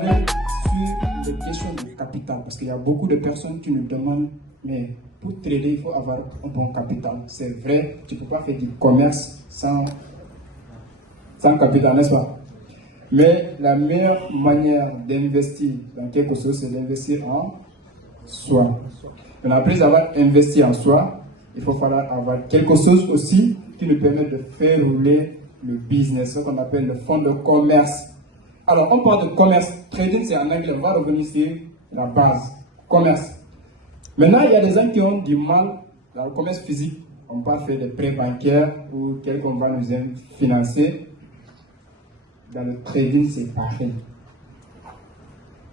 revenir sur les questions de capital, parce qu'il y a beaucoup de personnes qui nous demandent, mais pour trader, il faut avoir un bon capital. C'est vrai, tu ne peux pas faire du commerce sans capital, n'est-ce pas? Mais la meilleure manière d'investir dans quelque chose, c'est d'investir en soi. Donc, après avoir investi en soi, il faut falloir avoir quelque chose aussi qui nous permet de faire rouler le business, ce qu'on appelle le fonds de commerce. Alors, on parle de commerce. Trading, c'est en anglais. On va revenir sur la base. Commerce. Maintenant, il y a des gens qui ont du mal dans le commerce physique. On peut faire des prêts bancaires ou quelqu'un va nous financer. Dans le trading, c'est pareil.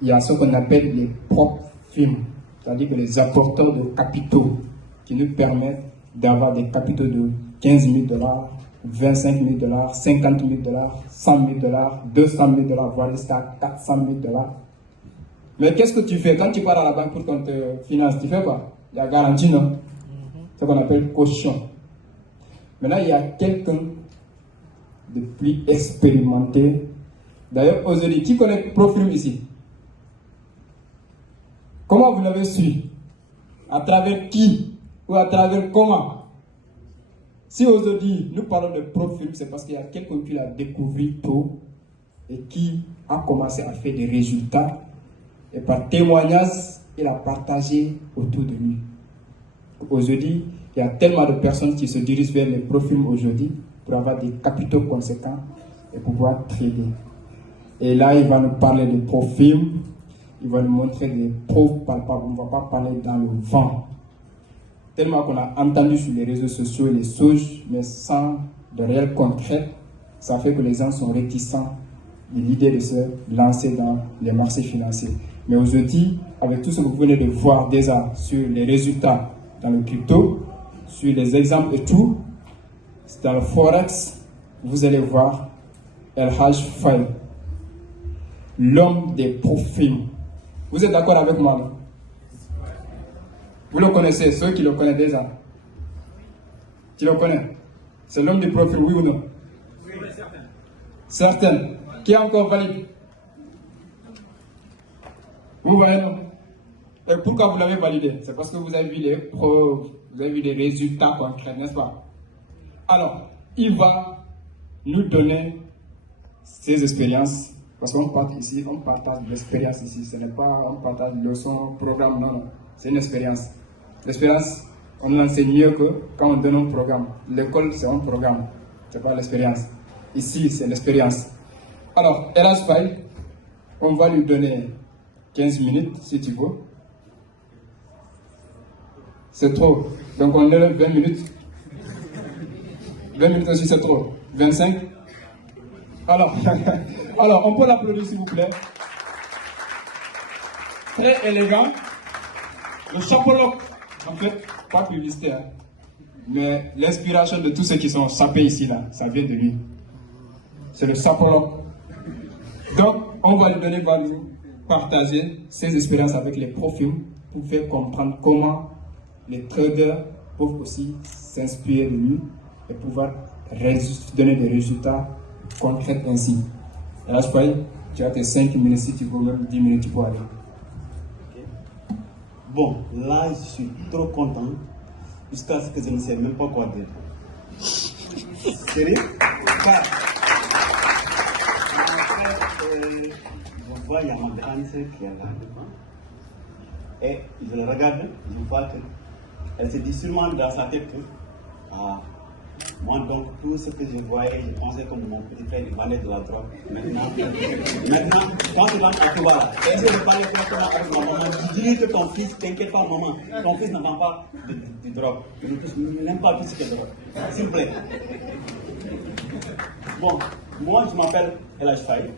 Il y a ce qu'on appelle les propres firmes, c'est-à-dire que les apporteurs de capitaux qui nous permettent d'avoir des capitaux de 15 000 $, 25 000 $, 50 000 $, 100 000 $, 200 000 $, voire jusqu'à 400 000 $. Mais qu'est-ce que tu fais quand tu pars à la banque pour qu'on te finance? Tu fais quoi? Il y a garantie, non? Ce qu'on appelle caution. Maintenant, il y a quelqu'un de plus expérimenté. D'ailleurs, aujourd'hui, qui connaît Profilm ici? Comment vous l'avez su? À travers qui? Ou à travers comment? Si aujourd'hui, nous parlons de Profilm, c'est parce qu'il y a quelqu'un qui l'a découvert tôt et qui a commencé à faire des résultats. Et par témoignage, il a partagé autour de lui. Aujourd'hui, il y a tellement de personnes qui se dirigent vers les Profilm aujourd'hui pour avoir des capitaux conséquents et pouvoir trader. Et là, il va nous parler de Profilm, il va nous montrer des preuves palpables. On ne va pas parler dans le vent. Tellement qu'on a entendu sur les réseaux sociaux les choses, mais sans de réel concret, ça fait que les gens sont réticents de l'idée de se lancer dans les marchés financiers. Mais aujourd'hui, avec tout ce que vous venez de voir déjà sur les résultats dans le crypto, sur les exemples et tout, dans le Forex, vous allez voir El Hadj Faye, l'homme des Profilm. Vous êtes d'accord avec moi, non? Vous le connaissez, ceux qui le connaissent déjà. Tu le connais? C'est l'homme des Profilm, oui ou non? Oui, certain. Certain. Qui est encore valide? Vous voyez, non? Et pourquoi vous l'avez validé? C'est parce que vous avez vu les preuves, vous avez vu des résultats concrets, n'est-ce pas? Alors, il va nous donner ses expériences, parce qu'on partage ici, on partage l'expérience ici. Ce n'est pas on partage leçon, programme, non, non. C'est une expérience. L'expérience, on l'enseigne mieux que quand on donne un programme. L'école, c'est un programme, c'est pas l'expérience. Ici, c'est l'expérience. Alors, El Hadj Faye, on va lui donner 15 minutes, si tu veux. C'est trop. Donc, on donne 20 minutes. 20 minutes aussi, c'est trop. 25. Alors, on peut l'applaudir, s'il vous plaît. Très élégant. Le chapologue, en fait, pas publicité, hein, mais l'inspiration de tous ceux qui sont sapés ici, là, ça vient de lui. C'est le chapologue. Donc, on va lui donner, va nous partager ses expériences avec les Profilm pour faire comprendre comment les traders peuvent aussi s'inspirer de lui et pouvoir donner des résultats concrets ainsi. Et là, je crois, tu as tes 5 minutes, si tu veux, même 10 minutes, tu peux aller. Bon, là, je suis trop content jusqu'à ce que je ne sais même pas quoi dire. Sérieux? Je vois, il y a ma grande sœur qui est là devant. Et je le regarde, je vois qu'elle se dit sûrement dans sa tête que moi, donc, tout ce que je voyais, je pensais que mon petit frère, il vendait de la drogue. Maintenant, quand tu vas à tout là, essaie de parler correctement avec ma maman. Tu dis que ton fils, t'inquiète pas, maman, ton fils ne vend pas de drogue. Il ne touche même pas tout ce qu'il y a de drogue. S'il vous plaît. Bon, moi, je m'appelle El Hadj Faye.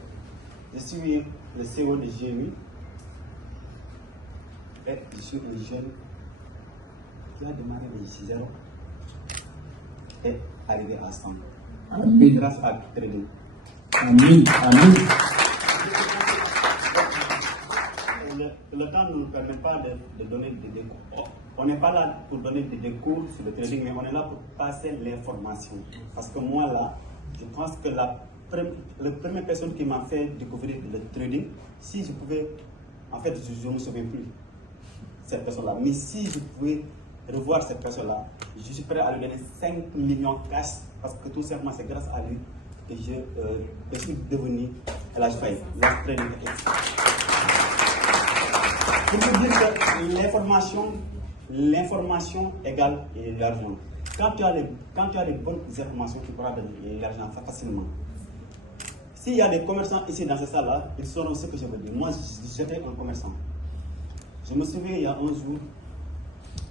Je suis le CEO de GMI. Et je suis un jeune qui a démarré de 0 et arrivé à 100. Amen. Grâce à trading. Amen. Amen. Le temps ne nous permet pas de donner des cours. On n'est pas là pour donner des cours sur le trading, mais on est là pour passer l'information. Parce que moi, là, je pense que la première personne qui m'a fait découvrir le trading. Si je pouvais, en fait, je ne me souviens plus cette personne-là, mais si je pouvais revoir cette personne-là, je suis prêt à lui donner 5 millions cash parce que tout simplement c'est grâce à lui que je suis devenu Elhadji Faye, l'As Trading Expert. Pour vous dire que l'information égale l'argent. Quand tu as les bonnes informations, tu pourras donner l'argent facilement. S'il y a des commerçants ici dans cette salle-là, ils sauront ce que je veux dire. Moi, j'étais un commerçant. Je me souviens, il y a un jour,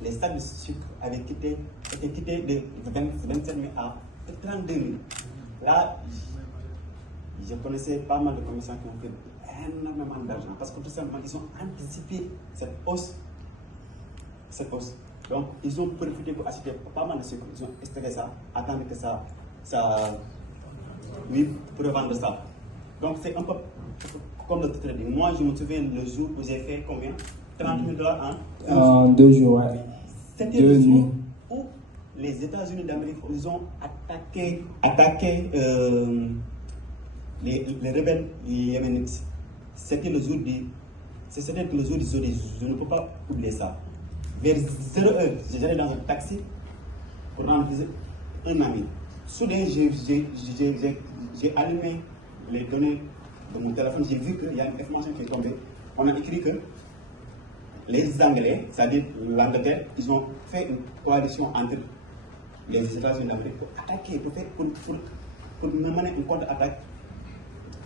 les sacs de sucre avaient été quittés de 27 000 à 32 000. Là, je connaissais pas mal de commerçants qui ont fait énormément d'argent parce que tout simplement, ils ont anticipé cette hausse. Donc, ils ont profité pour acheter pas mal de sucre. Ils ont stocké ça, attendre que ça oui, pour revendre ça. Donc, c'est un peu comme le trading. Moi, je me souviens le jour où j'ai fait combien? 30 000 $ en 2 jours, ouais. C'était le jour où les États-Unis d'Amérique, ils ont attaqué les rebelles yéménites. C'était le jour du jeudi. Je ne peux pas oublier ça. Vers 0h, j'allais dans un taxi pour rendre visite à un ami. Soudain, j'ai allumé les données de mon téléphone. J'ai vu qu'il y a une information qui est tombée. On a écrit que les Anglais, c'est-à-dire l'Angleterre, ils ont fait une coalition entre les États-Unis d'Amérique pour attaquer, pour mener une contre-attaque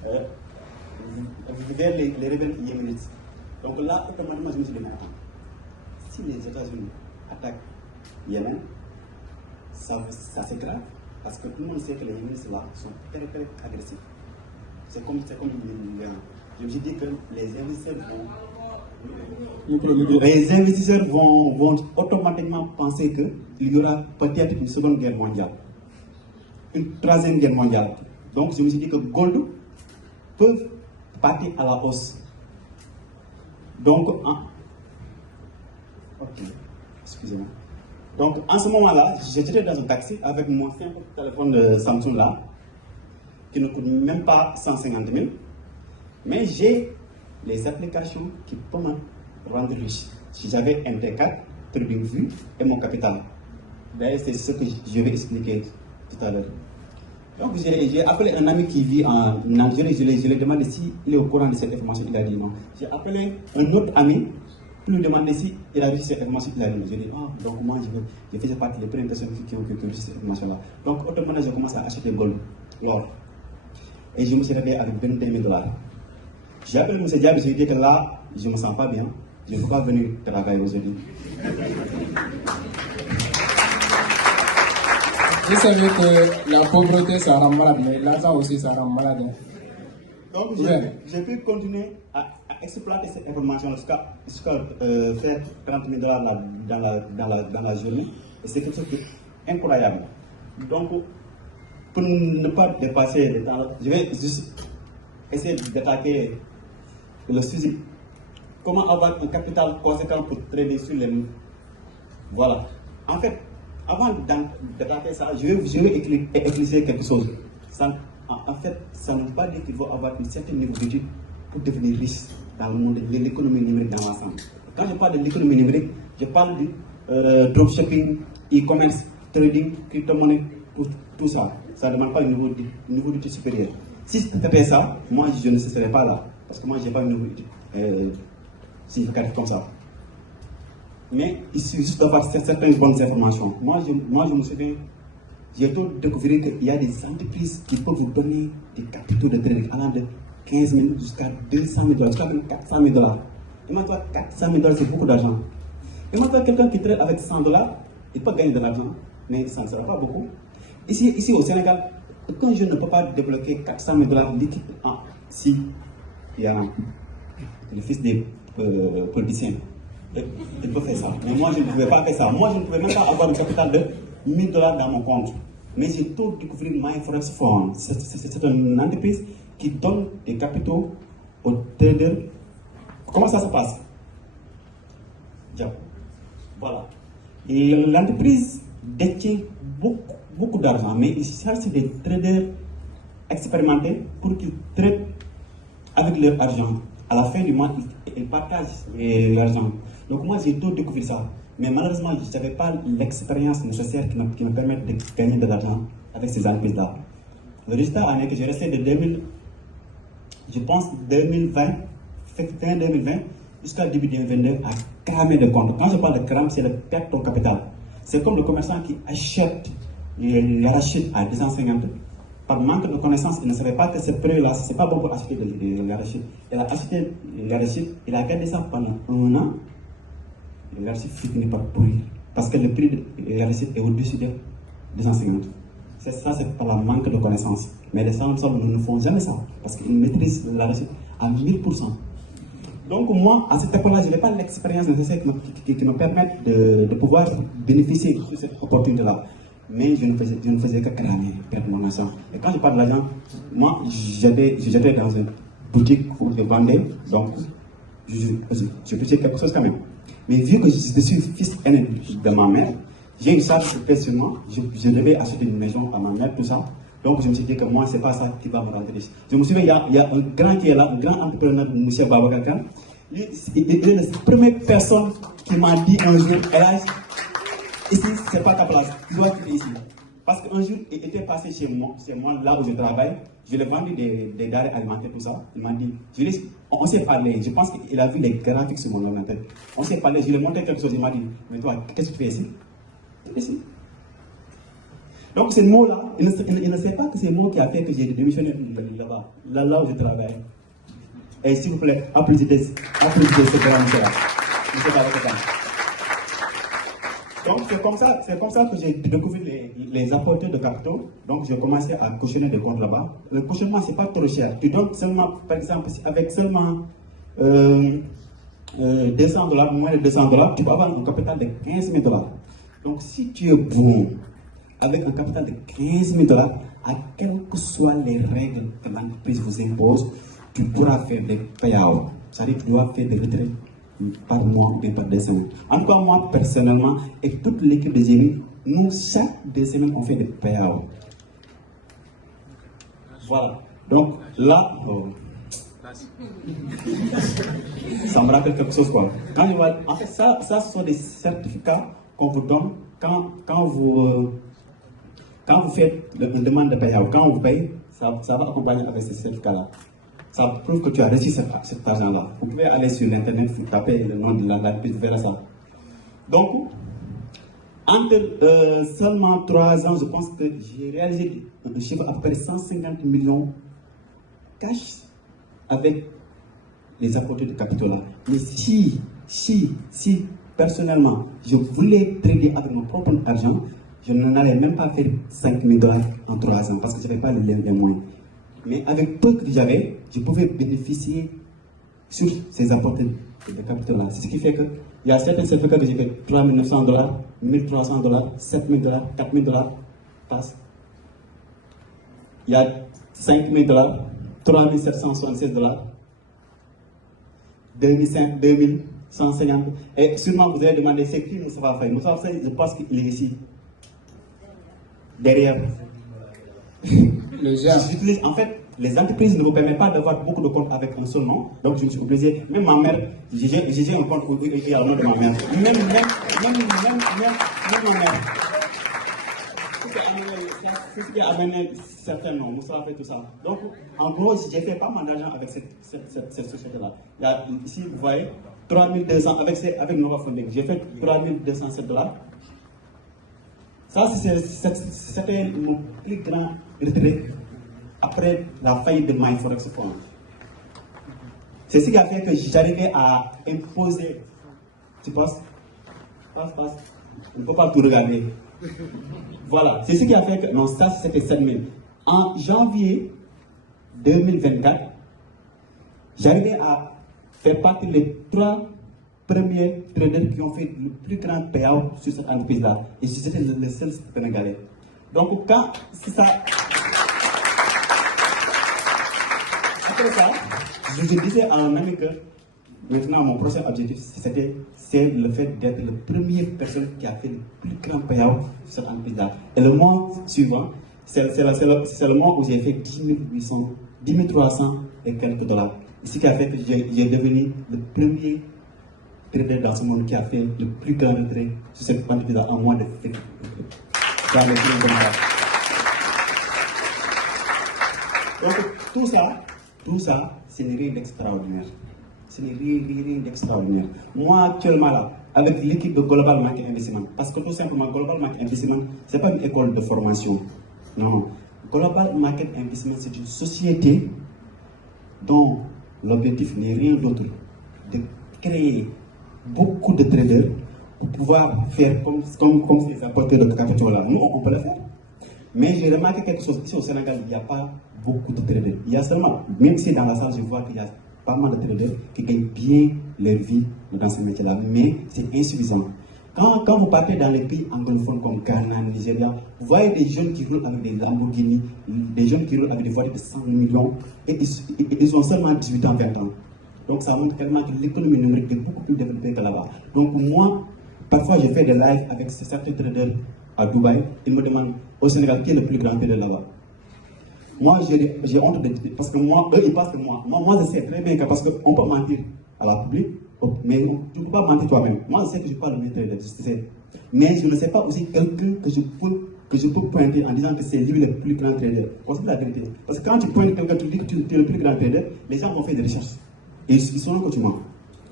vers les rebelles yéménites. Donc là, automatiquement, je me suis dit, si les États-Unis attaquent Yémen, ça c'est grave, parce que tout le monde sait que les Yéménites là sont très très agressifs. C'est comme je me suis dit que les investisseurs vont automatiquement penser qu'il y aura peut-être une seconde guerre mondiale, une troisième guerre mondiale. Donc je me suis dit que gold peut partir à la hausse. Donc, excusez-moi. Donc, en ce moment-là, j'étais dans un taxi avec mon simple téléphone de Samsung là, qui ne coûte même pas 150 000. Mais j'ai les applications qui peuvent me rendre riche. Si j'avais un T4, TradingView et mon capital. D'ailleurs, c'est ce que je vais expliquer tout à l'heure. Donc, j'ai appelé un ami qui vit en Algérie. Je lui ai demandé s'il est au courant de cette information. Il a dit non. J'ai appelé un autre ami. Je lui ai demandé s'il a vu cette information. Il a dit non. J'ai dit, donc moi, je faisais partie des premières personnes qui ont vu cette information-là. Donc, automatiquement, j'ai commencé à acheter gold, l'or. Et je me suis réveillé avec 22 000 $. J'ai appelé M. Diab, je lui ai dit que là, je ne me sens pas bien. Je ne peux pas venir travailler aujourd'hui. Vous savez que la pauvreté, ça rend malade, mais l'argent aussi, ça rend malade. Donc, j'ai pu continuer à exploiter cette information jusqu'à faire 30 000 $ dans la journée. Et c'est quelque chose d'incroyable. Donc, pour ne pas dépasser le temps, je vais juste essayer d'attaquer le sujet. Comment avoir un capital conséquent pour trader sur les... Voilà. En fait, avant d'attaquer ça, je vais éclaircir quelque chose. En fait, ça ne veut pas dire qu'il faut avoir un certain niveau d'études pour devenir riche dans le monde de l'économie numérique dans l'ensemble. Quand je parle de l'économie numérique, je parle du dropshipping, e-commerce, trading, crypto-monnaie, tout ça. Ça ne demande pas un niveau d'études supérieur. Si c'était ça, moi je ne serais pas là. Parce que moi je n'ai pas un niveau d'études significatif comme ça. Mais il suffit juste d'avoir certaines bonnes informations. Moi je me souviens, j'ai tout découvert qu'il y a des entreprises qui peuvent vous donner des capitaux de trading allant de 15 000 jusqu'à 200 000 $, jusqu'à même 400 000 $. Imagine-toi, 400 000 $, c'est beaucoup d'argent. Imagine-toi quelqu'un qui trade avec 100 $, il peut gagner de l'argent, mais ça ne sera pas beaucoup. Ici au Sénégal, aucun jeune ne peut pas débloquer 400 000 $ liquides si il y a le fils des politiciens. Il peut faire ça. Mais moi, je ne pouvais pas faire ça. Moi, je ne pouvais même pas avoir un capital de 1 000 $ dans mon compte. Mais j'ai tout découvert MyForex Fund. C'est une entreprise qui donne des capitaux aux traders. Comment ça se passe? Voilà. Et l'entreprise détient beaucoup d'argent, mais il cherche des traders expérimentés pour qu'ils traitent avec leur argent. À la fin du mois, ils partagent l'argent. Donc moi, j'ai tout découvert ça. Mais malheureusement, je n'avais pas l'expérience nécessaire qui me permette de gagner de l'argent avec ces entreprises-là. Le résultat en est que j'ai resté de 2000, je pense 2020, fin 2020, jusqu'à début 2022, à cramer de compte. Quand je parle de crame, c'est le perdre ton capital. C'est comme le commerçant qui achète l'arachide à 250. Par manque de connaissances, il ne savait pas que ce prix-là, ce n'est pas bon pour acheter de l'arachide. Il a acheté l'arachide, il a gardé ça pendant 1 an. L'arachide finit par pourrir. Parce que le prix de l'arachide est au-dessus de 250. Ça, c'est par le manque de connaissances. Mais les gens ne font jamais ça. Parce qu'ils maîtrisent l'arachide à 1000%. Donc moi, à cette époque-là, je n'avais pas l'expérience nécessaire qui me permette de pouvoir bénéficier de cette opportunité-là. Mais je ne faisais que cramer, perdre mon argent. Et quand je parle de l'argent, moi, j'étais dans une boutique où je vendais, donc je touchais quelque chose quand même. Mais vu que je suis fils aîné de ma mère, j'ai une charge de paix sur moi, je devais acheter une maison à ma mère, tout ça. Donc je me suis dit que moi, ce n'est pas ça qui va me rendre riche. Je me souviens, il y a un grand qui est là, un grand entrepreneur, M. Babacar Khan. Il est la première personne qui m'a dit un jour, Elage, ici, ce n'est pas ta place, tu dois quitter ici. Parce qu'un jour, il était passé chez moi, là où je travaille, je lui ai vendu des denrées alimentaires, tout ça. Il m'a dit, on s'est parlé, je pense qu'il a vu les graphiques sur mon ordinateur. On s'est parlé, je lui ai montré quelque chose, il m'a dit, mais toi, qu'est-ce que tu fais ici? Ici. Donc ce mot-là, il ne sait pas que c'est le mot qui a fait que j'ai démissionné là-bas, là où je travaille. Et s'il vous plaît, applaudissez ce grand monsieur-là. Donc c'est comme ça que j'ai découvert les apporteurs de capitaux. Donc j'ai commencé à cautionner des comptes là-bas. Le cautionnement, c'est pas trop cher. Tu donnes seulement, par exemple, avec seulement $200, moins de $200, tu peux avoir un capital de $15 000. Donc si tu es bon avec un capital de $15 000, à quelles que soient les règles que l'entreprise vous impose, tu pourras faire des payouts. C'est-à-dire que tu dois faire des retraites par mois ou bien par des semaines. En tout cas, moi, personnellement, et toute l'équipe de génie, nous, chaque 2 semaines, on fait des payouts. Voilà. Donc, là, ça me rappelle quelque chose, quoi. En fait, ça, ce sont des certificats qu'on vous donne quand vous faites une demande de payout. Quand on vous paye, ça va accompagner avec ces certificats-là. Ça prouve que tu as reçu cet argent-là. Vous pouvez aller sur l'internet, vous tapez le nom de l'entreprise, vous verrez ça. Donc, entre seulement 3 ans, je pense que j'ai réalisé un chiffre à peu près 150 millions cash avec les apports de capitaux là. Mais si personnellement, je voulais trader avec mon propre argent, je n'allais même pas faire $5 000 en 3 ans parce que je n'avais pas les moyens. Mais avec peu que j'avais, je pouvais bénéficier sur ces apports de capitaux là. C'est ce qui fait qu'il y a certains certificats que j'ai fait $3 900, $1 300, $7 000, $4 000 passe. Il y a $5 000, $3 776, $2 150. Et sûrement vous allez demander c'est qui Moustapha Faye. Moustapha Faye, je pense qu'il est ici. Derrière. En fait, les entreprises ne vous permettent pas d'avoir beaucoup de comptes avec un seul nom. Donc je me suis obligé, même ma mère, j'ai un compte où il y a le nom de ma mère. Même ma mère. C'est ce qui a amené certains noms, Moustapha fait tout ça. Donc, en gros, j'ai fait pas mal d'argent avec cette société-là. Ici, vous voyez, 3200 avec Nova Funding. J'ai fait $3 207. Ça, c'était mon plus grand retrait après la faillite de MyForex Fund. C'est ce qui a fait que j'arrivais à imposer. Tu passes? Passe. On ne peut pas tout regarder. Voilà, c'est ce qui a fait que. Non, ça c'était 7000. En janvier 2024, j'arrivais à faire partie des 3 premiers traders qui ont fait le plus grand payout sur cette entreprise-là. Et j'étais le seul Sénégalais. Donc, quand c'est ça. Après ça, je disais à un ami que maintenant, mon prochain objectif, c'est le fait d'être la première personne qui a fait le plus grand payout sur cette entreprise-là. Et le mois suivant, c'est le moment où j'ai fait 10 300 et quelques $. Ce qui a fait que j'ai devenu le premier trader dans ce monde qui a fait le plus grand retrait sur cette quantité en moins de 7 dans les plus grands. Donc tout ça, ce n'est rien d'extraordinaire. Ce n'est rien d'extraordinaire. Moi, actuellement là, avec l'équipe de Global Market Investment, parce que tout simplement, Global Market Investment, ce n'est pas une école de formation. Non. Global Market Investment, c'est une société dont l'objectif n'est rien d'autre de créer beaucoup de traders pour pouvoir faire comme ces apporteurs de capital là. Nous, on peut le faire. Mais j'ai remarqué quelque chose. Ici au Sénégal, il n'y a pas beaucoup de traders. Il y a seulement, même si dans la salle, je vois qu'il y a pas mal de traders qui gagnent bien leur vie dans ce métier-là. Mais c'est insuffisant. Quand vous partez dans les pays anglophones comme Ghana, Nigeria, vous voyez des jeunes qui roulent avec des Lamborghini, des jeunes qui roulent avec des voitures de 100 millions, et ils ont seulement 18 ans, 20 ans. Donc ça montre tellement que l'économie numérique est beaucoup plus développée que là-bas. Donc moi, parfois je fais des lives avec certains traders à Dubaï, ils me demandent au Sénégal qui est le plus grand trader là-bas. Moi j'ai honte de dire, parce que moi, eux ils pensent que moi je sais très bien que parce qu'on peut mentir à la public, mais tu ne peux pas mentir toi-même. Moi je sais que je parle de mes traders, je sais. Mais je ne sais pas aussi quelqu'un que je peux pointer en disant que c'est lui le plus grand trader. C'est la vérité. Parce que quand tu pointes quelqu'un, tu dis que tu es le plus grand trader, les gens vont faire des recherches. Et ils sont que tu mens.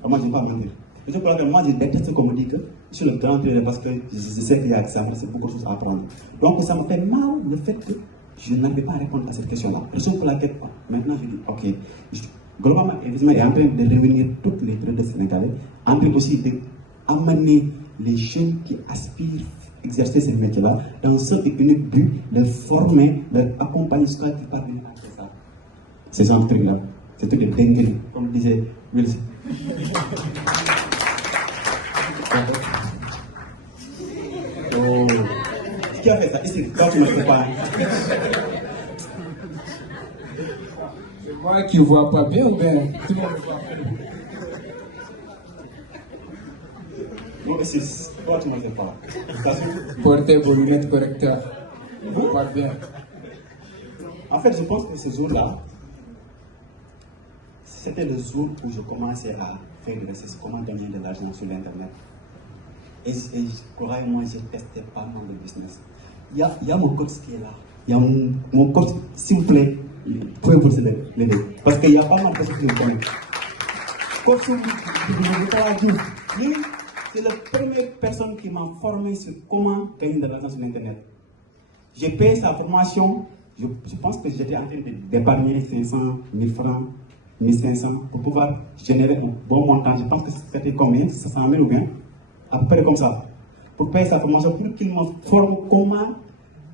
Moi, je ne vais pas mentir. Et je crois que moi, je déteste qu'on me dise que je suis le grand trader parce que je sais qu'il y a que ça, c'est beaucoup de choses à apprendre. Donc, ça me fait mal le fait que je n'arrive pas à répondre à cette question-là. Raison pour laquelle, maintenant, je dis, ok, globalement, Investment est en train de réunir toutes les traders sénégalais, en train aussi d'amener les jeunes qui aspirent à exercer ce métier-là dans un seul et unique but de former, d'accompagner ce qu'ils parviennent à faire ça. C'est ce truc-là. C'est tout des dingueries, comme disait Wilson. Oh. Qui a fait ça ici? Quand tu ne sais pas. C'est moi qui ne vois pas bien ou bien tout le monde voit bien? Non, c'est toi tu ne sais pas. Portez vos lunettes correcteurs. Vous voyez bien. En fait, je pense que ce jour-là, c'était le jour où je commençais à faire des recherches, comment donner de l'argent sur l'internet. Et croyez-moi, j'ai testé pas mal de business. Il y a mon coach qui est là. Il y a mon coach, s'il vous plaît, pouvez-vous l'aider. Parce qu'il y a pas mal de personnes qui me connaissent. Coach, lui, c'est la première personne qui m'a formé sur comment gagner de l'argent sur l'internet. J'ai payé sa formation. Je pense que j'étais en train d'épargner 500 000 francs. 1500 pour pouvoir générer un bon montant. Je pense que c'était combien? 500 000 ou bien? À peu près comme ça. Pour payer sa formation, pour qu'il me forme comment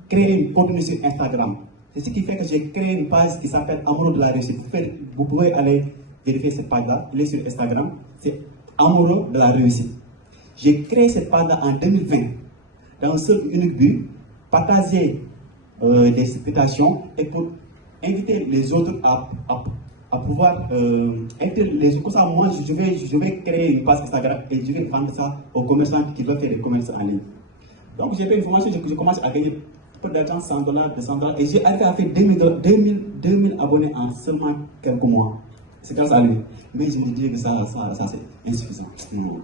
créer une contenu sur Instagram. C'est ce qui fait que j'ai créé une page qui s'appelle Amoureux de la réussite. Vous pouvez aller vérifier cette page-là. Il est sur Instagram. C'est Amoureux de la réussite. J'ai créé cette page-là en 2020 dans un seul unique but, partager des citations et pour inviter les autres à pouvoir inviter les autres. Comme ça, moi, je vais créer une page Instagram et je vais vendre ça aux commerçants qui veulent faire des commerces en ligne. Donc, j'ai fait une formation, je commence à gagner peu d'argent, $100, $200, et j'ai arrivé à faire 2000 abonnés en seulement quelques mois. C'est grâce à lui. Mais je me dis que ça c'est insuffisant. Non,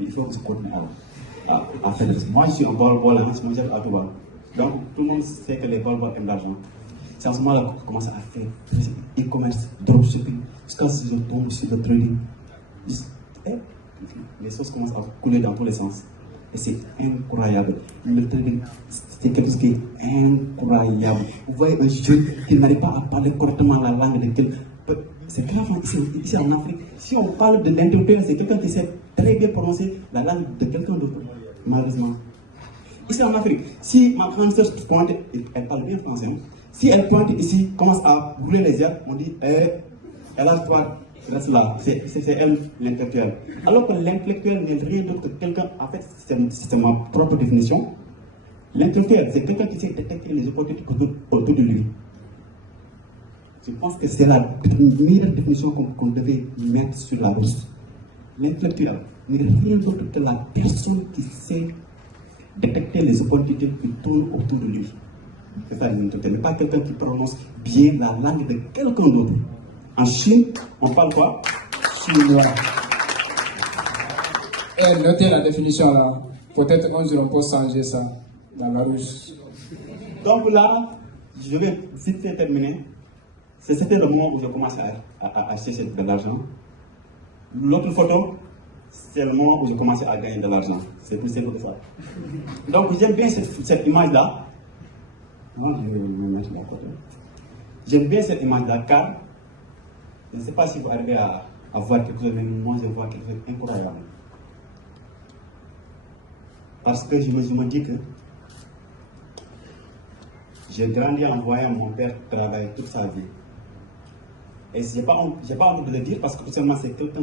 il faut que je continue à faire des choses. Moi, je suis un bol à Touba. Donc, tout le monde sait que les bol aiment l'argent. C'est en ce moment-là que je commence à faire e-commerce, dropshipping, jusqu'à ce que je tombe sur le trading. Les choses commencent à couler dans tous les sens. Et c'est incroyable. Le trading, c'est quelque chose qui est incroyable. Vous voyez un jeune qui n'arrive pas à parler correctement la langue de quelqu'un. C'est grave ici en Afrique. Si on parle de l'intellectuel, c'est quelqu'un qui sait très bien prononcer la langue de quelqu'un d'autre, malheureusement. Ici en Afrique, si ma grande sœur pointe, elle parle bien français. Si elle pointe ici, commence à brûler les yeux, on dit, elle a toi, reste là. C'est elle l'intellectuel. Alors que l'intellectuel n'est rien d'autre que quelqu'un, en fait, c'est ma propre définition. L'intellectuel, c'est quelqu'un qui sait détecter les opportunités autour de lui. Je pense que c'est la meilleure définition qu'on devait mettre sur la route. L'intellectuel n'est rien d'autre que la personne qui sait détecter les opportunités qui tournent autour de lui. c'est ça une autorité, mais pas quelqu'un qui prononce bien la langue de quelqu'un d'autre. En Chine, on parle quoi? Chinois. Et notez la définition là. Peut-être un jour on peut changer ça dans la rouge. Donc là, je vais vite fait terminer. C'était le moment où je commence à acheter de l'argent. L'autre photo, c'est le moment où je commençais à gagner de l'argent. C'est plus simple que ça. Donc j'aime bien cette image-là. J'aime bien cette image-là car je ne sais pas si vous arrivez à voir quelque chose, mais moi je vois quelque chose d'incroyable. Parce que je me dis que j'ai grandi en voyant mon père travailler toute sa vie. Et je n'ai pas envie de le dire parce que tout simplement c'est quelqu'un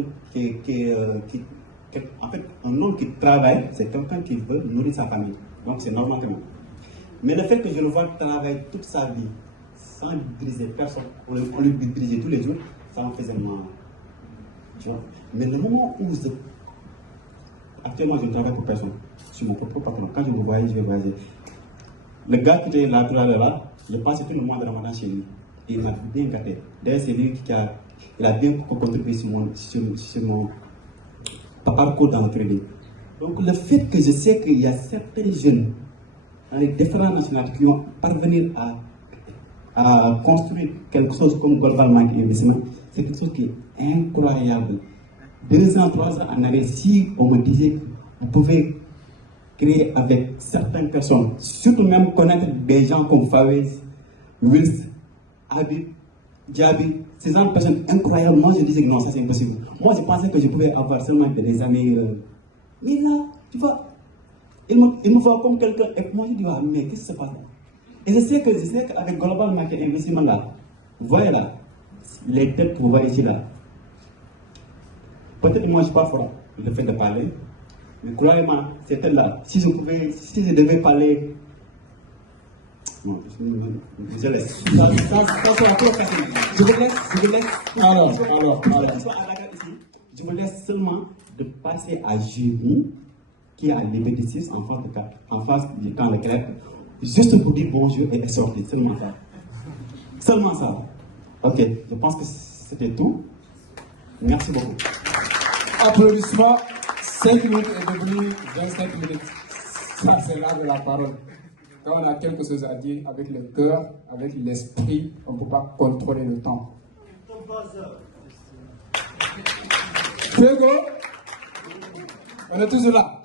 en fait, un homme qui travaille, c'est quelqu'un qui veut nourrir sa famille. Donc c'est normal quand même. Mais le fait que je le vois travailler toute sa vie sans briser personne, on lui briser tous les jours, ça me faisait mal. Tu vois? Mais le moment où actuellement je ne travaille pour personne, je suis mon propre patron. Quand je veux voyager, je vais voyager. Le gars qui était là, je passais tout le mois de Ramadan chez lui. Et il m'a bien gâté. D'ailleurs, c'est lui qui a bien contribué sur mon parcours dans le crédit. Donc, le fait que je sais qu'il y a certains jeunes dans les différentes nationalités qui vont parvenir à construire quelque chose comme Global Market Investment, c'est quelque chose qui est incroyable. 2 ans, 3 ans en arrière, si on me disait que vous pouvez créer avec certaines personnes, surtout même connaître des gens comme Fawez, Wills, Habib, Djabi, ces gens de personnes incroyables, moi je disais que non, ça c'est impossible. Moi je pensais que je pouvais avoir seulement des amis. Mais là, tu vois, il me voit comme quelqu'un, et moi je dis, ah, mais qu'est-ce qui se passe là? Et je sais qu'avec Global Market Investment là, vous voyez là, les têtes que vous voyez ici là, peut-être moi je ne suis pas fort le fait de parler, mais croyez-moi, c'était là. Si je devais parler. Non, je laisse. Ça sera trop facile. Je vous laisse. Alors. Je vous laisse seulement de passer à Jérémy, qui est à Liberté 6 en face du camp Leclerc, juste pour dire bonjour et sortir. Seulement ça. Seulement ça. Ok, je pense que c'était tout. Merci beaucoup. Applaudissements. 5 minutes est devenu 25 minutes. Ça, c'est l'art de la parole. Quand on a quelque chose à dire avec le cœur, avec l'esprit, on ne peut pas contrôler le temps. Fuego, on est toujours là.